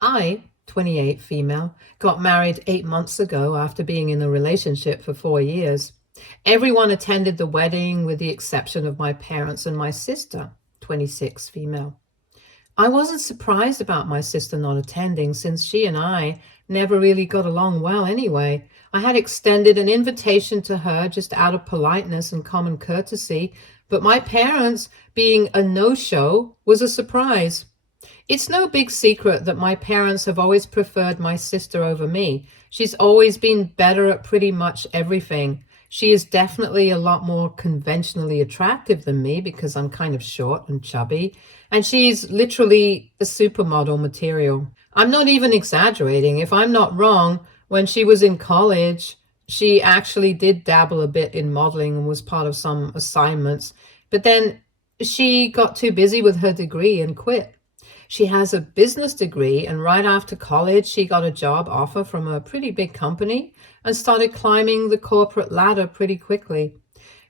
I, 28 female, got married 8 months ago after being in a relationship for 4 years. Everyone attended the wedding with the exception of my parents and my sister, 26 female. I wasn't surprised about my sister not attending since she and I never really got along well anyway. I had extended an invitation to her just out of politeness and common courtesy, but my parents being a no-show was a surprise. It's no big secret that my parents have always preferred my sister over me. She's always been better at pretty much everything. She is definitely a lot more conventionally attractive than me because I'm kind of short and chubby, and she's literally a supermodel material. I'm not even exaggerating. If I'm not wrong, when she was in college, she actually did dabble a bit in modeling and was part of some assignments, but then she got too busy with her degree and quit. She has a business degree, and right after college, she got a job offer from a pretty big company and started climbing the corporate ladder pretty quickly.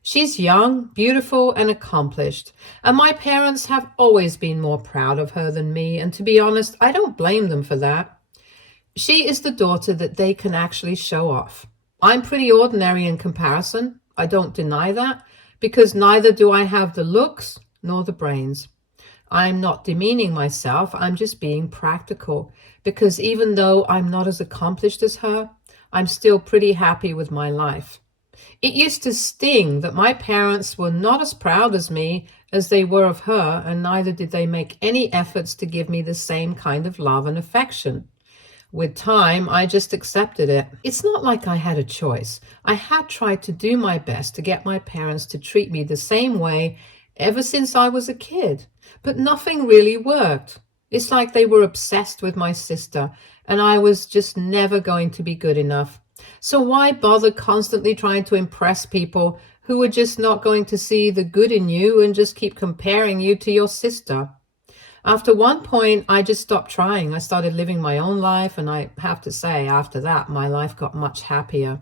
She's young, beautiful, and accomplished, and my parents have always been more proud of her than me, and to be honest, I don't blame them for that. She is the daughter that they can actually show off. I'm pretty ordinary in comparison. I don't deny that, because neither do I have the looks nor the brains. I'm not demeaning myself, I'm just being practical, because even though I'm not as accomplished as her, I'm still pretty happy with my life. It used to sting that my parents were not as proud as me as they were of her, and neither did they make any efforts to give me the same kind of love and affection. With time, I just accepted it. It's not like I had a choice. I had tried to do my best to get my parents to treat me the same way ever since I was a kid, but nothing really worked. It's like they were obsessed with my sister, and I was just never going to be good enough. So why bother constantly trying to impress people who are just not going to see the good in you and just keep comparing you to your sister? After one point, I just stopped trying. I started living my own life, and I have to say, after that, my life got much happier.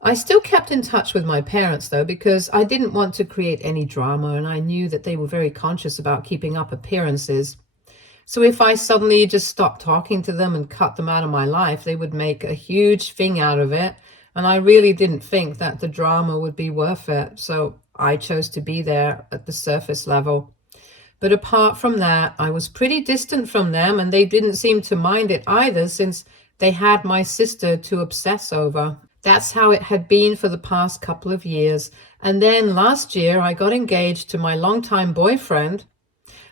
I still kept in touch with my parents, though, because I didn't want to create any drama, and I knew that they were very conscious about keeping up appearances. So if I suddenly just stopped talking to them and cut them out of my life, they would make a huge thing out of it, and I really didn't think that the drama would be worth it. So I chose to be there at the surface level. But apart from that, I was pretty distant from them, and they didn't seem to mind it either, since they had my sister to obsess over. That's how it had been for the past couple of years. And then last year, I got engaged to my longtime boyfriend.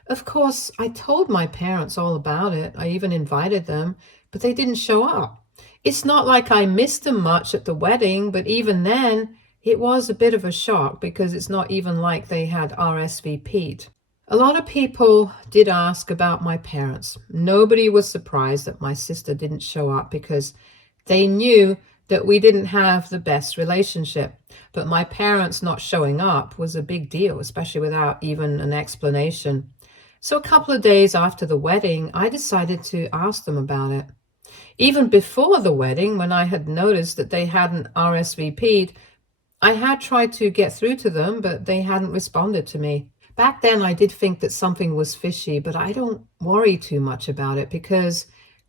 Of course, I told my parents all about it. I even invited them, but they didn't show up. It's not like I missed them much at the wedding, but even then, it was a bit of a shock because it's not even like they had RSVP'd. A lot of people did ask about my parents. Nobody was surprised that my sister didn't show up because they knew that we didn't have the best relationship. But my parents not showing up was a big deal, especially without even an explanation. So a couple of days after the wedding, I decided to ask them about it. Even before the wedding, when I had noticed that they hadn't RSVP'd, I had tried to get through to them, but they hadn't responded to me. Back then, I did think that something was fishy, but I don't worry too much about it because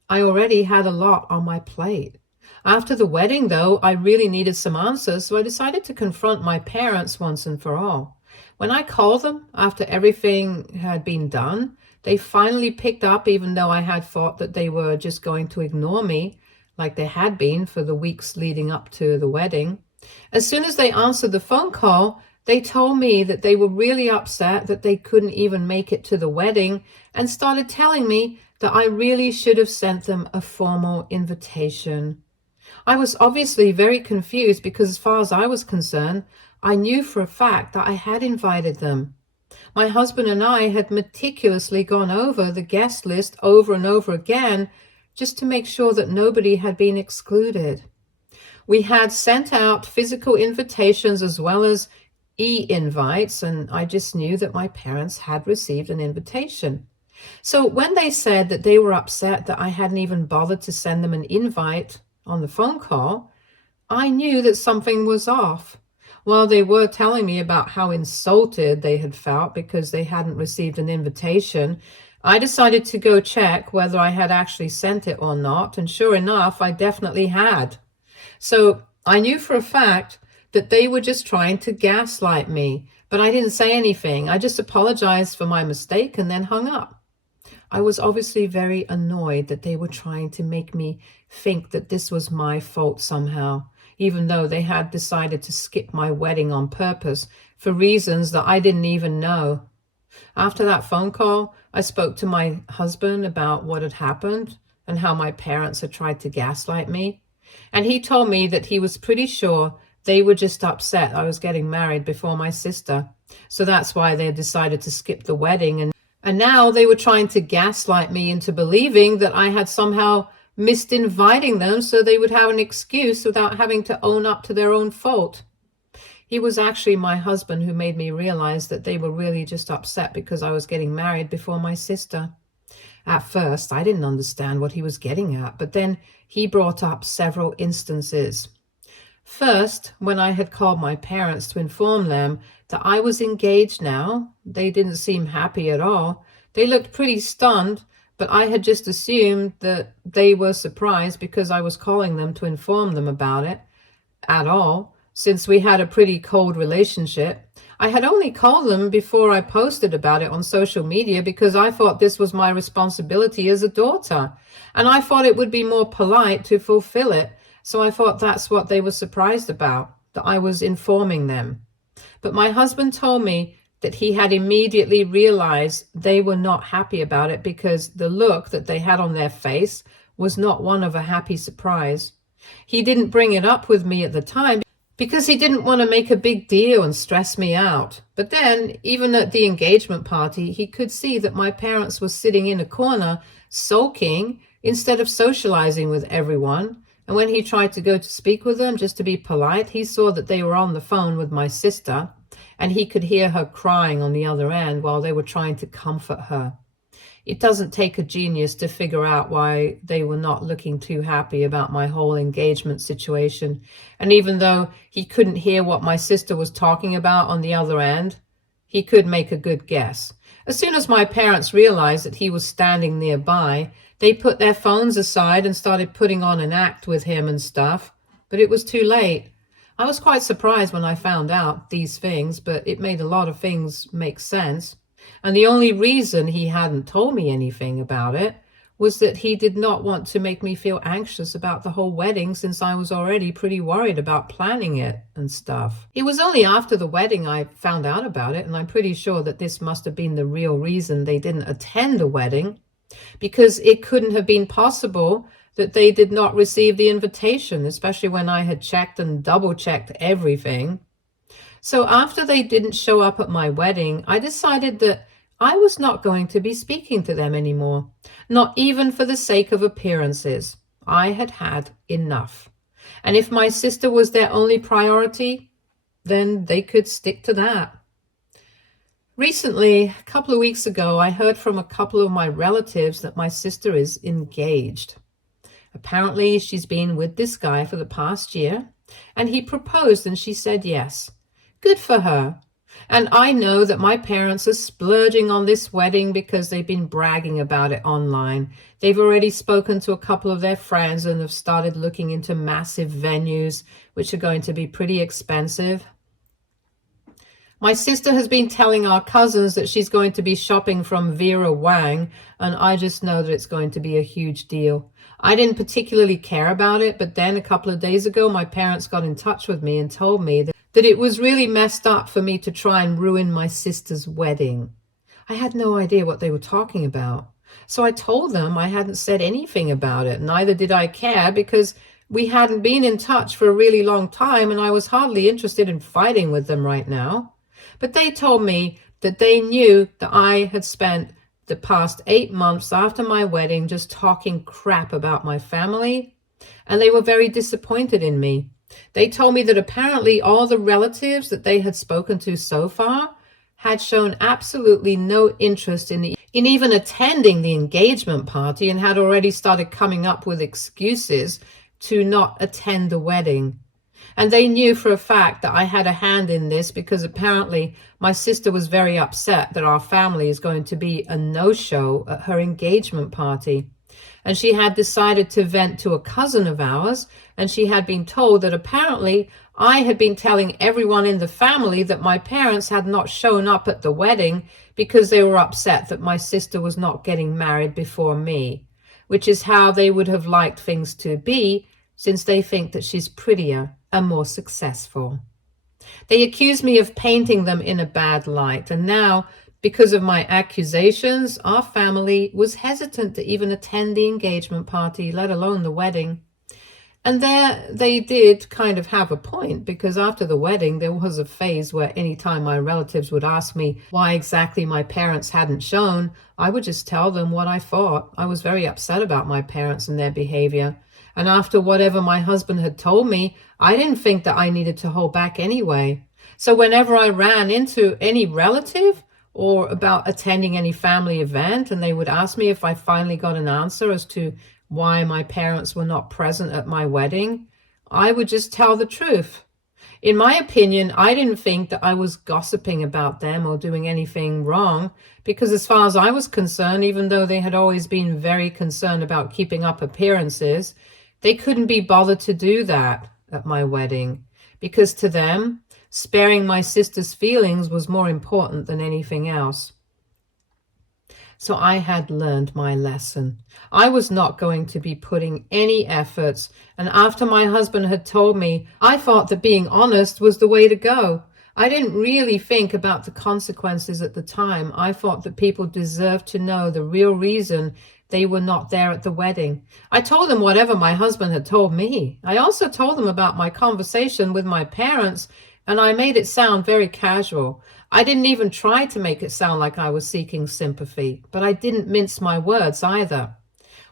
I already had a lot on my plate. After the wedding, though, I really needed some answers, so I decided to confront my parents once and for all. When I called them after everything had been done, they finally picked up, even though I had thought that they were just going to ignore me, like they had been for the weeks leading up to the wedding. As soon as they answered the phone call, they told me that they were really upset that they couldn't even make it to the wedding and started telling me that I really should have sent them a formal invitation. I was obviously very confused because as far as I was concerned, I knew for a fact that I had invited them. My husband and I had meticulously gone over the guest list over and over again just to make sure that nobody had been excluded. We had sent out physical invitations as well as e-invites, and I just knew that my parents had received an invitation. So when they said that they were upset that I hadn't even bothered to send them an invite on the phone call, I knew that something was off. While they were telling me about how insulted they had felt because they hadn't received an invitation, I decided to go check whether I had actually sent it or not, and sure enough, I definitely had. So I knew for a fact that they were just trying to gaslight me, but I didn't say anything. I just apologized for my mistake and then hung up. I was obviously very annoyed that they were trying to make me think that this was my fault somehow, even though they had decided to skip my wedding on purpose for reasons that I didn't even know. After that phone call, I spoke to my husband about what had happened and how my parents had tried to gaslight me. And he told me that he was pretty sure they were just upset I was getting married before my sister. So that's why they had decided to skip the wedding. And now they were trying to gaslight me into believing that I had somehow missed inviting them so they would have an excuse without having to own up to their own fault. He was actually my husband who made me realize that they were really just upset because I was getting married before my sister. At first, I didn't understand what he was getting at, but then he brought up several instances. First, when I had called my parents to inform them that I was engaged now, they didn't seem happy at all. They looked pretty stunned, but I had just assumed that they were surprised because I was calling them to inform them about it at all, since we had a pretty cold relationship. I had only called them before I posted about it on social media because I thought this was my responsibility as a daughter, and I thought it would be more polite to fulfill it. So I thought that's what they were surprised about, that I was informing them. But my husband told me that he had immediately realized they were not happy about it because the look that they had on their face was not one of a happy surprise. He didn't bring it up with me at the time because he didn't want to make a big deal and stress me out. But then, even at the engagement party, he could see that my parents were sitting in a corner, sulking, instead of socializing with everyone. And when he tried to go to speak with them, just to be polite, he saw that they were on the phone with my sister, and he could hear her crying on the other end while they were trying to comfort her. It doesn't take a genius to figure out why they were not looking too happy about my whole engagement situation. And even though he couldn't hear what my sister was talking about on the other end, he could make a good guess. As soon as my parents realized that he was standing nearby, they put their phones aside and started putting on an act with him and stuff. But it was too late. I was quite surprised when I found out these things, but it made a lot of things make sense. And the only reason he hadn't told me anything about it was that he did not want to make me feel anxious about the whole wedding, since I was already pretty worried about planning it and stuff. It was only after the wedding I found out about it, and I'm pretty sure that this must have been the real reason they didn't attend the wedding, because it couldn't have been possible that they did not receive the invitation, especially when I had checked and double-checked everything. So after they didn't show up at my wedding, I decided that I was not going to be speaking to them anymore, not even for the sake of appearances. I had had enough. And if my sister was their only priority, then they could stick to that. Recently, a couple of weeks ago, I heard from a couple of my relatives that my sister is engaged. Apparently, she's been with this guy for the past year, and he proposed and she said yes. Good for her. And I know that my parents are splurging on this wedding because they've been bragging about it online. They've already spoken to a couple of their friends and have started looking into massive venues, which are going to be pretty expensive. My sister has been telling our cousins that she's going to be shopping from Vera Wang, and I just know that it's going to be a huge deal. I didn't particularly care about it, but then a couple of days ago, my parents got in touch with me and told me that it was really messed up for me to try and ruin my sister's wedding. I had no idea what they were talking about. So I told them I hadn't said anything about it. Neither did I care, because we hadn't been in touch for a really long time, and I was hardly interested in fighting with them right now. But they told me that they knew that I had spent the past 8 months after my wedding just talking crap about my family, and they were very disappointed in me. They told me that apparently all the relatives that they had spoken to so far had shown absolutely no interest in even attending the engagement party, and had already started coming up with excuses to not attend the wedding. And they knew for a fact that I had a hand in this because apparently my sister was very upset that our family is going to be a no-show at her engagement party. And she had decided to vent to a cousin of ours, and she had been told that apparently I had been telling everyone in the family that my parents had not shown up at the wedding because they were upset that my sister was not getting married before me, which is how they would have liked things to be, since they think that she's prettier and more successful. They accused me of painting them in a bad light, and now, because of my accusations, our family was hesitant to even attend the engagement party, let alone the wedding. And there they did kind of have a point, because after the wedding, there was a phase where anytime my relatives would ask me why exactly my parents hadn't shown, I would just tell them what I thought. I was very upset about my parents and their behavior. And after whatever my husband had told me, I didn't think that I needed to hold back anyway. So whenever I ran into any relative or about attending any family event, and they would ask me if I finally got an answer as to why my parents were not present at my wedding, I would just tell the truth. In my opinion, I didn't think that I was gossiping about them or doing anything wrong, because as far as I was concerned, even though they had always been very concerned about keeping up appearances, they couldn't be bothered to do that at my wedding, because to them, sparing my sister's feelings was more important than anything else. So I had learned my lesson. I was not going to be putting any efforts, and after my husband had told me, I thought that being honest was the way to go. I didn't really think about the consequences at the time. I thought that people deserved to know the real reason they were not there at the wedding. I told them whatever my husband had told me. I also told them about my conversation with my parents, and I made it sound very casual. I didn't even try to make it sound like I was seeking sympathy, but I didn't mince my words either.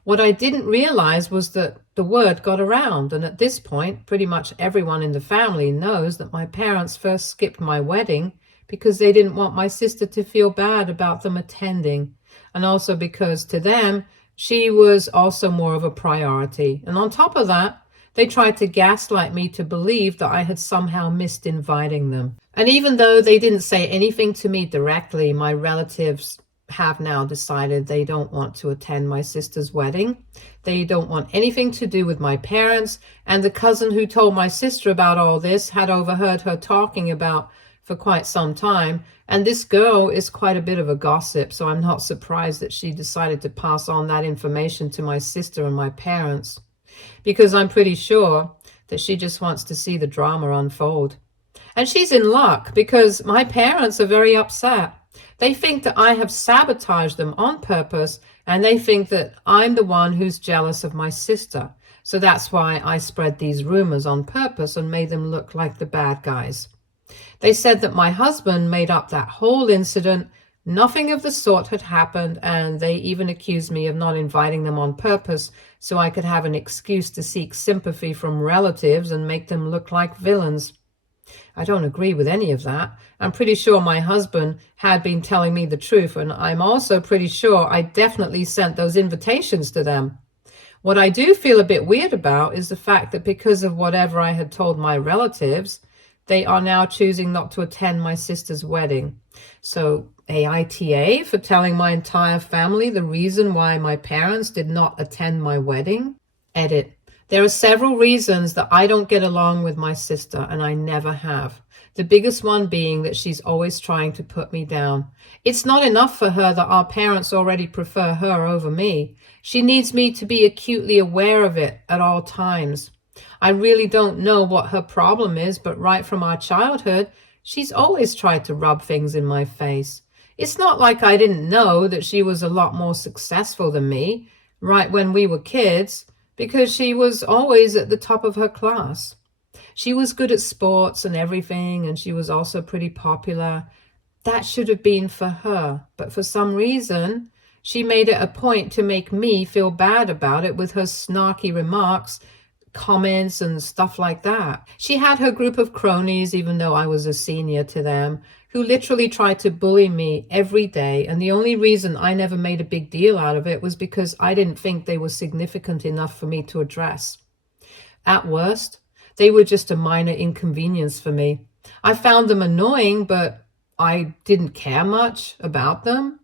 What I didn't realize was that the word got around, and at this point, pretty much everyone in the family knows that my parents first skipped my wedding because they didn't want my sister to feel bad about them attending, and also because to them, she was also more of a priority. And on top of that, they tried to gaslight me to believe that I had somehow missed inviting them. And even though they didn't say anything to me directly, my relatives have now decided they don't want to attend my sister's wedding. They don't want anything to do with my parents. And the cousin who told my sister about all this had overheard her talking about for quite some time. And this girl is quite a bit of a gossip, so I'm not surprised that she decided to pass on that information to my sister and my parents, because I'm pretty sure that she just wants to see the drama unfold. And she's in luck, because my parents are very upset. They think that I have sabotaged them on purpose, and they think that I'm the one who's jealous of my sister. So that's why I spread these rumors on purpose and made them look like the bad guys. They said that my husband made up that whole incident. Nothing of the sort had happened, and they even accused me of not inviting them on purpose so I could have an excuse to seek sympathy from relatives and make them look like villains. I don't agree with any of that. I'm pretty sure my husband had been telling me the truth, and I'm also pretty sure I definitely sent those invitations to them. What I do feel a bit weird about is the fact that because of whatever I had told my relatives, they are now choosing not to attend my sister's wedding. So AITA for telling my entire family the reason why my parents did not attend my wedding. Edit. There are several reasons that I don't get along with my sister, and I never have. The biggest one being that she's always trying to put me down. It's not enough for her that our parents already prefer her over me. She needs me to be acutely aware of it at all times. I really don't know what her problem is, but right from our childhood, she's always tried to rub things in my face. It's not like I didn't know that she was a lot more successful than me right when we were kids, because she was always at the top of her class. She was good at sports and everything, and she was also pretty popular. That should have been for her, but for some reason, she made it a point to make me feel bad about it with her snarky remarks, comments, and stuff like that. She had her group of cronies, even though I was a senior to them, who literally tried to bully me every day, and the only reason I never made a big deal out of it was because I didn't think they were significant enough for me to address. At worst, They were just a minor inconvenience for me. I found them annoying, but I didn't care much about them.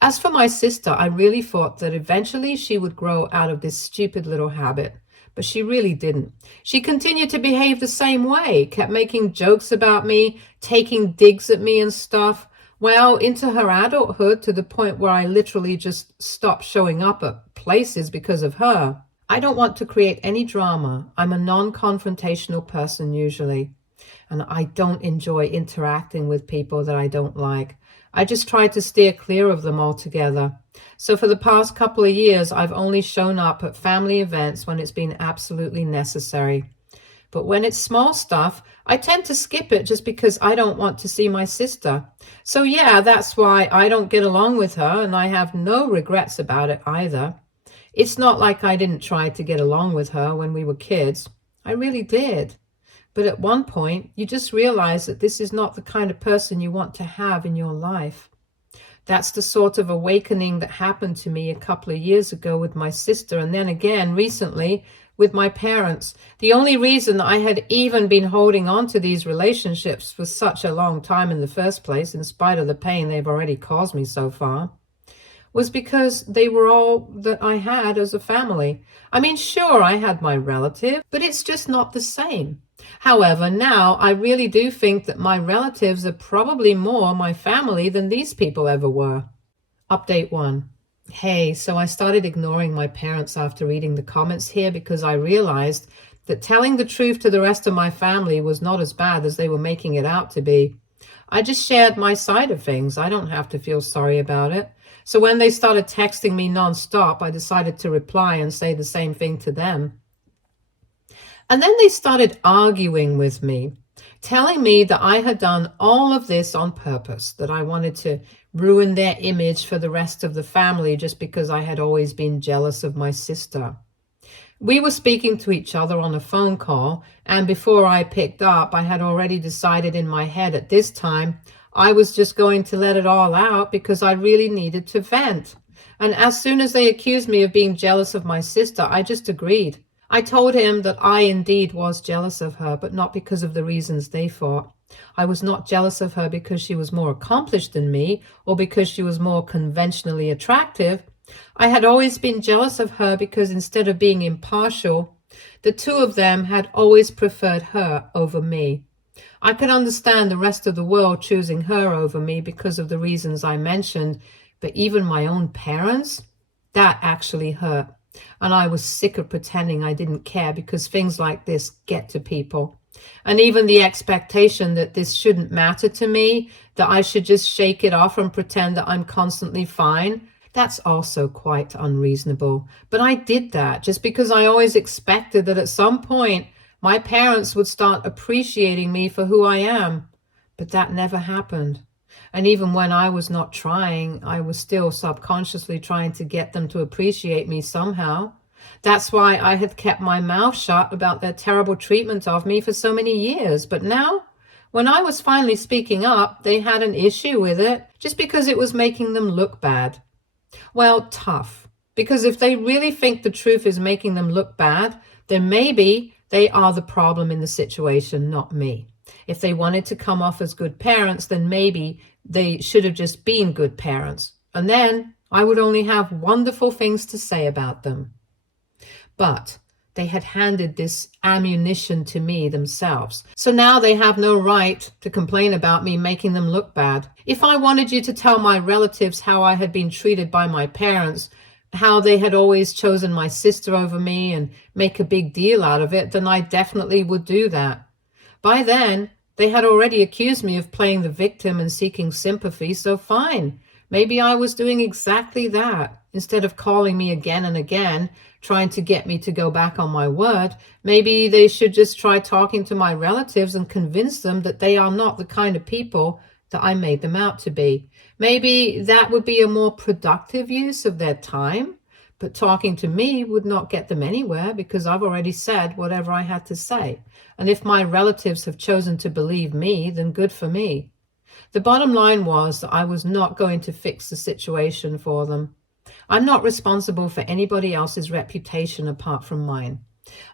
As for my sister, I really thought that eventually she would grow out of this stupid little habit, but she really didn't. She continued to behave the same way, kept making jokes about me, taking digs at me and stuff, well, into her adulthood, to the point where I literally just stopped showing up at places because of her. I don't want to create any drama. I'm a non-confrontational person usually, and I don't enjoy interacting with people that I don't like. I just try to steer clear of them altogether. So for the past couple of years, I've only shown up at family events when it's been absolutely necessary. But when it's small stuff, I tend to skip it just because I don't want to see my sister. So yeah, that's why I don't get along with her, and I have no regrets about it either. It's not like I didn't try to get along with her when we were kids. I really did. But at one point, you just realize that this is not the kind of person you want to have in your life. That's the sort of awakening that happened to me a couple of years ago with my sister, and then again recently with my parents. The only reason I had even been holding on to these relationships for such a long time in the first place, in spite of the pain they've already caused me so far, was because they were all that I had as a family. I mean, sure, I had my relative, but it's just not the same. However, now I really do think that my relatives are probably more my family than these people ever were. Update 1. Hey, so I started ignoring my parents after reading the comments here because I realized that telling the truth to the rest of my family was not as bad as they were making it out to be. I just shared my side of things. I don't have to feel sorry about it. So when they started texting me nonstop, I decided to reply and say the same thing to them. And then they started arguing with me, telling me that I had done all of this on purpose, that I wanted to ruin their image for the rest of the family just because I had always been jealous of my sister. We were speaking to each other on a phone call, and before I picked up, I had already decided in my head at this time I was just going to let it all out because I really needed to vent. And as soon as they accused me of being jealous of my sister, I just agreed. I told him that I indeed was jealous of her, but not because of the reasons they thought. I was not jealous of her because she was more accomplished than me or because she was more conventionally attractive. I had always been jealous of her because instead of being impartial, the two of them had always preferred her over me. I could understand the rest of the world choosing her over me because of the reasons I mentioned, but even my own parents, that actually hurt. And I was sick of pretending I didn't care because things like this get to people. And even the expectation that this shouldn't matter to me, that I should just shake it off and pretend that I'm constantly fine, that's also quite unreasonable. But I did that just because I always expected that at some point my parents would start appreciating me for who I am. But that never happened. And even when I was not trying, I was still subconsciously trying to get them to appreciate me somehow. That's why I had kept my mouth shut about their terrible treatment of me for so many years. But now, when I was finally speaking up, they had an issue with it just because it was making them look bad. Well, tough. Because if they really think the truth is making them look bad, then maybe they are the problem in the situation, not me. If they wanted to come off as good parents, then maybe they should have just been good parents. And then I would only have wonderful things to say about them. But they had handed this ammunition to me themselves. So now they have no right to complain about me making them look bad. If I wanted you to tell my relatives how I had been treated by my parents, how they had always chosen my sister over me and make a big deal out of it, then I definitely would do that. By then, they had already accused me of playing the victim and seeking sympathy, so fine. Maybe I was doing exactly that. Instead of calling me again and again, trying to get me to go back on my word, maybe they should just try talking to my relatives and convince them that they are not the kind of people that I made them out to be. Maybe that would be a more productive use of their time, but talking to me would not get them anywhere because I've already said whatever I had to say. And if my relatives have chosen to believe me, then good for me. The bottom line was that I was not going to fix the situation for them. I'm not responsible for anybody else's reputation apart from mine.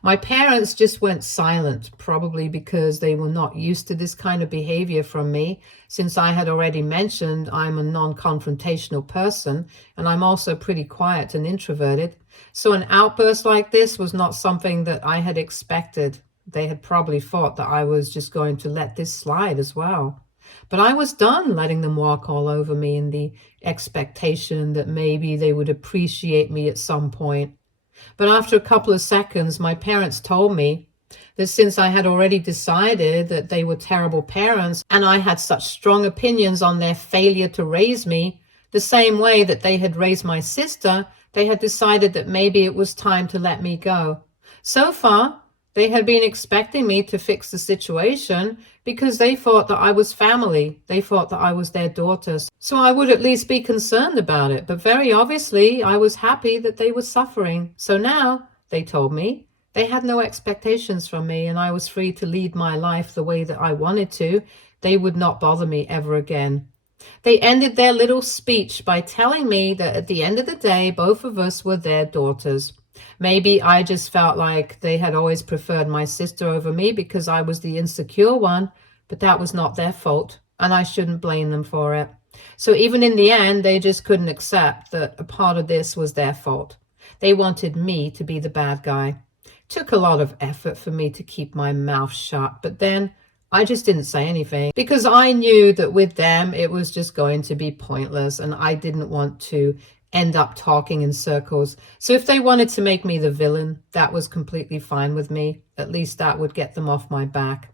My parents just went silent, probably because they were not used to this kind of behavior from me, since I had already mentioned I'm a non-confrontational person, and I'm also pretty quiet and introverted. So an outburst like this was not something that I had expected. They had probably thought that I was just going to let this slide as well. But I was done letting them walk all over me in the expectation that maybe they would appreciate me at some point. But after a couple of seconds, my parents told me that since I had already decided that they were terrible parents and I had such strong opinions on their failure to raise me, the same way that they had raised my sister, they had decided that maybe it was time to let me go. So far, they had been expecting me to fix the situation because they thought that I was family. They thought that I was their daughter. So I would at least be concerned about it. But very obviously, I was happy that they were suffering. So now, they told me, they had no expectations from me and I was free to lead my life the way that I wanted to. They would not bother me ever again. They ended their little speech by telling me that at the end of the day, both of us were their daughters. Maybe I just felt like they had always preferred my sister over me because I was the insecure one, but that was not their fault, and I shouldn't blame them for it. So even in the end, they just couldn't accept that a part of this was their fault. They wanted me to be the bad guy. It took a lot of effort for me to keep my mouth shut, but then I just didn't say anything because I knew that with them, it was just going to be pointless, and I didn't want to end up talking in circles. So if they wanted to make me the villain, that was completely fine with me. At least that would get them off my back.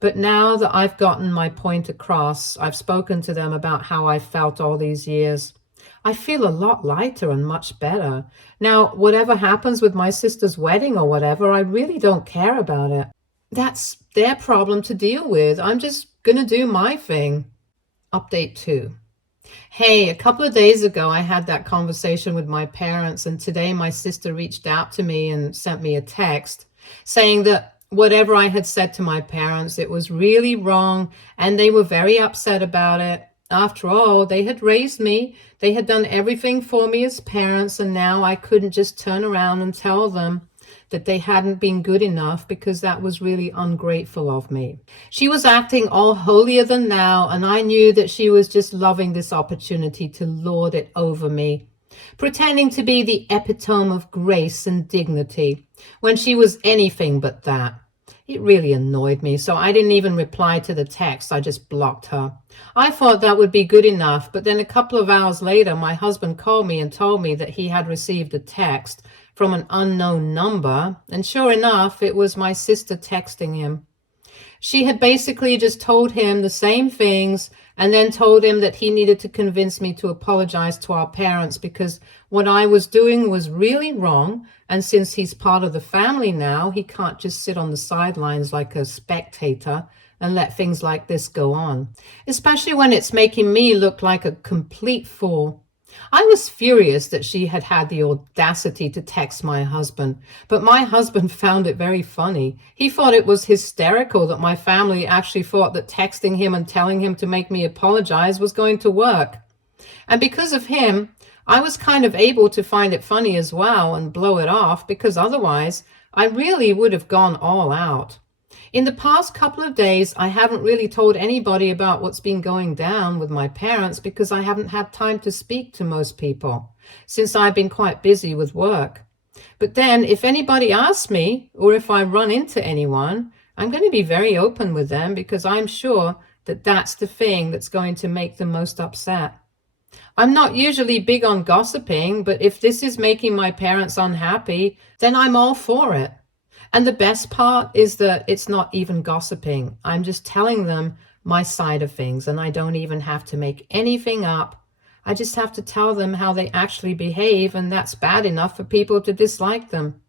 But now that I've gotten my point across, I've spoken to them about how I felt all these years, I feel a lot lighter and much better. Now, whatever happens with my sister's wedding or whatever, I really don't care about it. That's their problem to deal with. I'm just gonna do my thing. Update 2. Hey, a couple of days ago, I had that conversation with my parents, and today my sister reached out to me and sent me a text saying that whatever I had said to my parents, it was really wrong, and they were very upset about it. After all, they had raised me, they had done everything for me as parents, and now I couldn't just turn around and tell them that they hadn't been good enough because that was really ungrateful of me. She was acting all holier than thou, and I knew that she was just loving this opportunity to lord it over me, pretending to be the epitome of grace and dignity when she was anything but that. It really annoyed me, so I didn't even reply to the text. I just blocked her. I thought that would be good enough, but then a couple of hours later, my husband called me and told me that he had received a text from an unknown number, and sure enough, it was my sister texting him. She had basically just told him the same things and then told him that he needed to convince me to apologize to our parents because what I was doing was really wrong, and since he's part of the family now, he can't just sit on the sidelines like a spectator and let things like this go on, especially when it's making me look like a complete fool. I was furious that she had had the audacity to text my husband, but my husband found it very funny. He thought it was hysterical that my family actually thought that texting him and telling him to make me apologize was going to work. And because of him, I was kind of able to find it funny as well and blow it off, because otherwise I really would have gone all out. In the past couple of days, I haven't really told anybody about what's been going down with my parents because I haven't had time to speak to most people, since I've been quite busy with work. But then if anybody asks me, or if I run into anyone, I'm going to be very open with them because I'm sure that that's the thing that's going to make them most upset. I'm not usually big on gossiping, but if this is making my parents unhappy, then I'm all for it. And the best part is that it's not even gossiping. I'm just telling them my side of things, and I don't even have to make anything up. I just have to tell them how they actually behave, and that's bad enough for people to dislike them.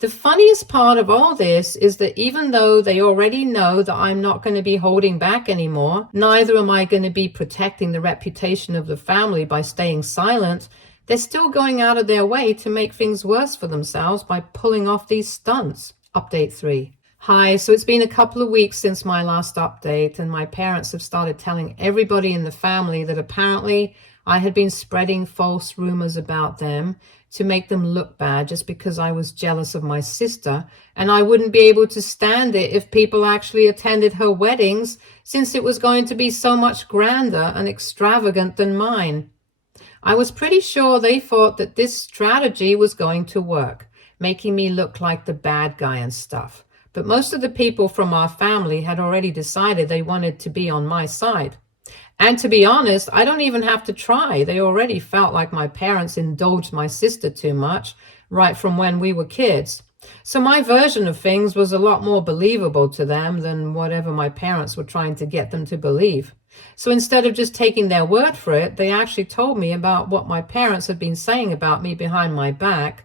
The funniest part of all this is that even though they already know that I'm not going to be holding back anymore, neither am I going to be protecting the reputation of the family by staying silent, they're still going out of their way to make things worse for themselves by pulling off these stunts. Update 3. Hi, so it's been a couple of weeks since my last update, and my parents have started telling everybody in the family that apparently I had been spreading false rumors about them to make them look bad just because I was jealous of my sister, and I wouldn't be able to stand it if people actually attended her weddings, since it was going to be so much grander and extravagant than mine. I was pretty sure they thought that this strategy was going to work, making me look like the bad guy and stuff. But most of the people from our family had already decided they wanted to be on my side. And to be honest, I don't even have to try. They already felt like my parents indulged my sister too much, right from when we were kids. So my version of things was a lot more believable to them than whatever my parents were trying to get them to believe. So instead of just taking their word for it, they actually told me about what my parents had been saying about me behind my back.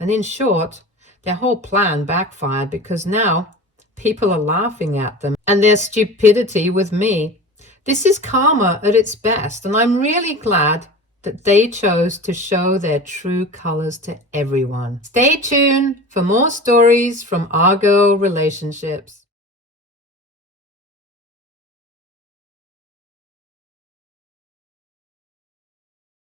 And in short, their whole plan backfired because now people are laughing at them and their stupidity with me. This is karma at its best, and I'm really glad that they chose to show their true colors to everyone. Stay tuned for more stories from our girl relationships.